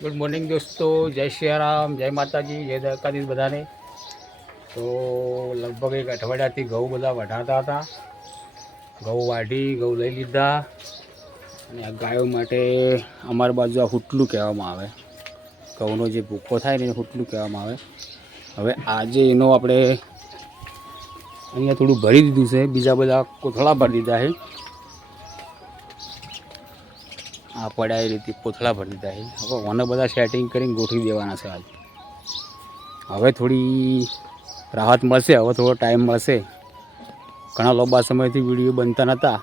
Good morning દોસ્તો, જય સિયારામ, જય માતાજી, જય દ્વારકાધીશ બધાને. તો લગભગ એક અઠવાડિયાથી ઘઉં બધા વઢાતા હતા. ઘઉં વાઢી ઘઉં લઈ લીધા અને આ ગાયો માટે અમારી બાજુ આ હુટલું કહેવામાં આવે. ઘઉંનો જે ભૂકો થાય ને એને હુટલું કહેવામાં આવે. હવે આજે એનો આપણે અહીંયા થોડું ભરી દીધું છે, બીજા બધા કોથળા ભરી દીધા છે. આ પડ્યા એ રીતે કોથળા ભરી દીધા છે. હવે મને બધા સેટિંગ કરીને ગોઠવી દેવાના છે. આજ હવે થોડી રાહત મળશે, હવે થોડો ટાઈમ મળશે. ઘણા લાંબા સમયથી વિડીયો બનતા નહોતા,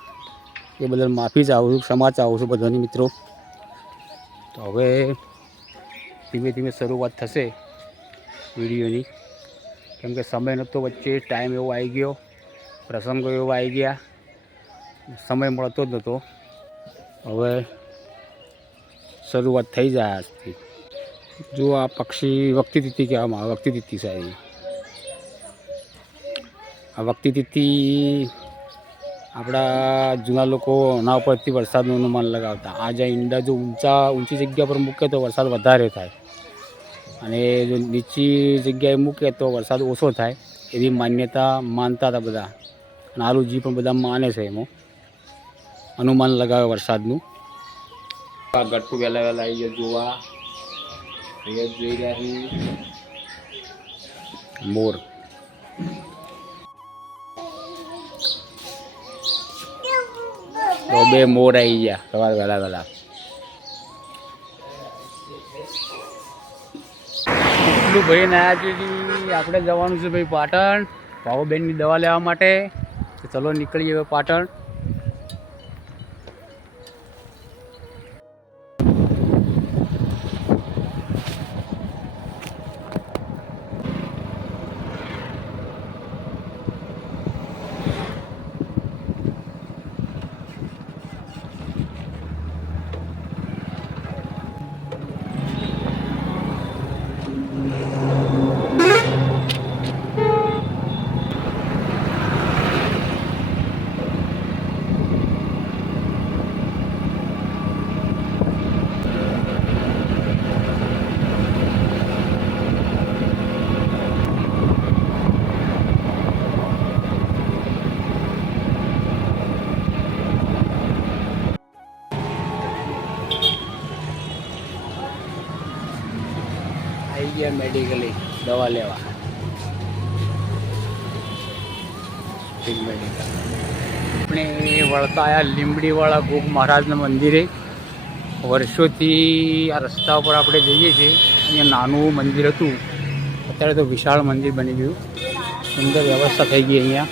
એ બદલ માફી ચાહું છું, ક્ષમા ચાહું છું બધાની મિત્રો. તો હવે ધીમે ધીમે શરૂઆત થશે વિડીયોની, કેમ કે સમય નહોતો વચ્ચે, ટાઈમ એવો આવી ગયો, પ્રસંગો એવા આવી ગયા, સમય મળતો જ નહોતો. હવે શરૂઆત થઈ જાય આજથી. જો આ પક્ષી વક્તિતિથિ કહેવામાં આવે, વક્તિતિથિ સાહેબ. આ વક્તિતિથિ આપણા જૂના લોકો એના ઉપરથી વરસાદનું અનુમાન લગાવતા. આ જ્યાં ઈંડા જો ઊંચી જગ્યા પર મૂકે તો વરસાદ વધારે થાય, અને જો નીચી જગ્યાએ મૂકે તો વરસાદ ઓછો થાય, એવી માન્યતા માનતા હતા બધા. અને આલુજી પણ બધા માને છે, એમાં અનુમાન લગાવે વરસાદનું. આ ગટુ વહેલા વહેલા આવી ગયા જોવા. અહીંયા જોઈ રહ્યા છીએ મોર. તો બે મોર આવી ગયા સવારે વહેલા વહેલા. એટલું ભાઈને આવ્યા છે. આપણે જવાનું છે ભાઈ પાટણ, ભાવુબેનની દવા લેવા માટે. તો ચલો નીકળીએ હવે પાટણ. આવી ગયા મેડિકલી દવા લેવા. મેડિકલ આપણે વળતા આવ્યા લીંબડીવાળા ગોગ મહારાજના મંદિરે. વર્ષોથી આ રસ્તા ઉપર આપણે જઈએ છીએ. અહીંયા નાનું મંદિર હતું, અત્યારે તો વિશાળ મંદિર બની ગયું. સુંદર વ્યવસ્થા થઈ ગઈ અહીંયા.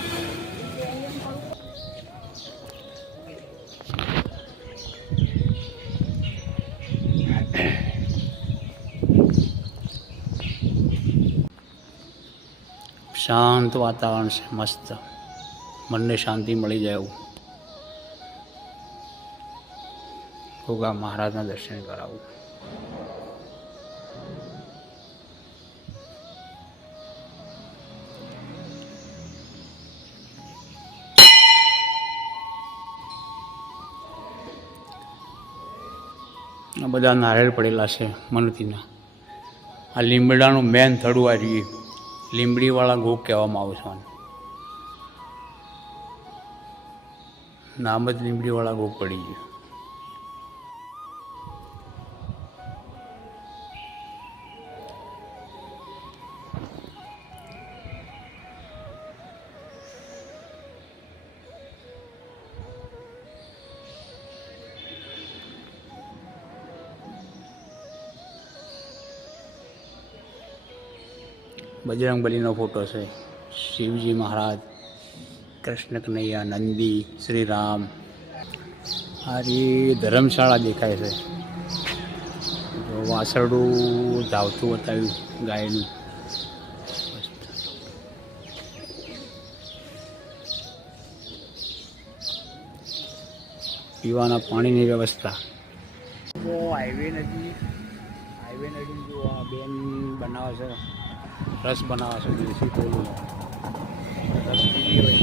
શાંત વાતાવરણ છે, મસ્ત, મનને શાંતિ મળી જાય એવું. ગોગા મહારાજના દર્શન કરાવું. આ બધા નારિયેળ પડેલા છે મનતીના. આ લીમડાનું મેન થડું આ રહ્યું, લીંબડીવાળા ગોગ કહેવામાં આવે છે. નામ જ લીંબડીવાળા ગોગ પડી ગયું. બજરંગબલીનો ફોટો છે, શિવજી મહારાજ, કૃષ્ણ કનૈયા, નંદી, શ્રી રામ. આ ધર્મશાળા દેખાય છે. વાસરડું ધાવતું બતાવ્યું ગાયનું. પીવાના પાણીની વ્યવસ્થા. હાઈવે નદી જો આ બેન બનાવે છે, રસ બનાવે છે. દેશી કોલું રસ પીવી હોય.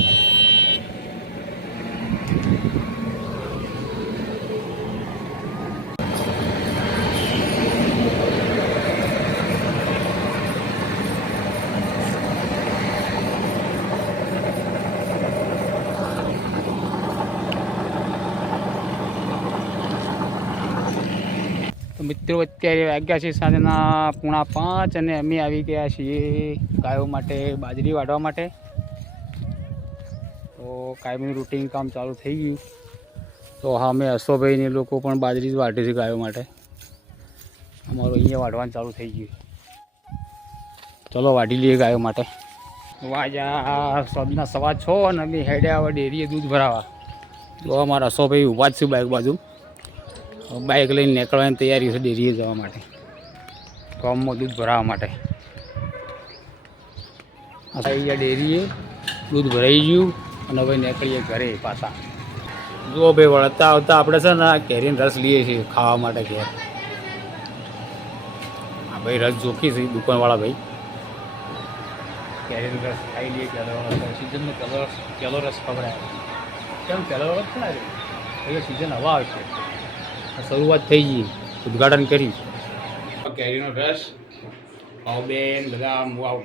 તો મિત્રો અત્યારે વાગ્યા છે સાંજના 4:30 અને અમે આવી ગયા છીએ ગાયો માટે બાજરી વાઢવા માટે. તો કાયમી રૂટીન કામ ચાલુ થઈ ગયું. તો હા, અમે અશોકભાઈને લોકો પણ બાજરી જ વાઢે છે ગાયો માટે. અમારું અહીંયા વાઢવાનું ચાલુ થઈ ગયું. ચલો વાઢી લઈએ ગાયો માટે. વાજા સાંજના 6:15 અને અમે હેડ્યા હવે ડેરીએ દૂધ ભરાવા. તો અમારા અશોકભાઈ ઊભા જ છે બાઇક બાજુ. બાઇક લઈને નીકળવાની તૈયારી છે ડેરીએ જવા માટે, ગામમાં દૂધ ભરાવા માટે. અહીંયા ડેરીએ દૂધ ભરાઈ ગયું અને હવે નીકળીએ ઘરે પાછા. જુઓ ભાઈ, વળતા આવતા આપણે છે ને કેરીનો રસ લઈએ છીએ ખાવા માટે ઘેર. હા ભાઈ, રસ જોખી છે દુકાનવાળા ભાઈ. કેરીનો રસ ખાઈ લઈએ. સિઝનનો પહેલો રસ ખવડાવે. કેમ પહેલો રસ છે ને? એટલે સિઝન હવા આવશે, શરૂઆત થઈ ગઈ, ઉદ્ઘાટન કરી. કેરીનો રસ બેન બધા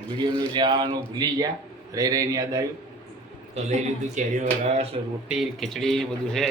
વિડીયોનું લેવાનું ભૂલી ગયા, રહીને યાદ આવ્યું તો લઈ લીધું કેરીનો રસ, રોટી, ખીચડી બધું છે.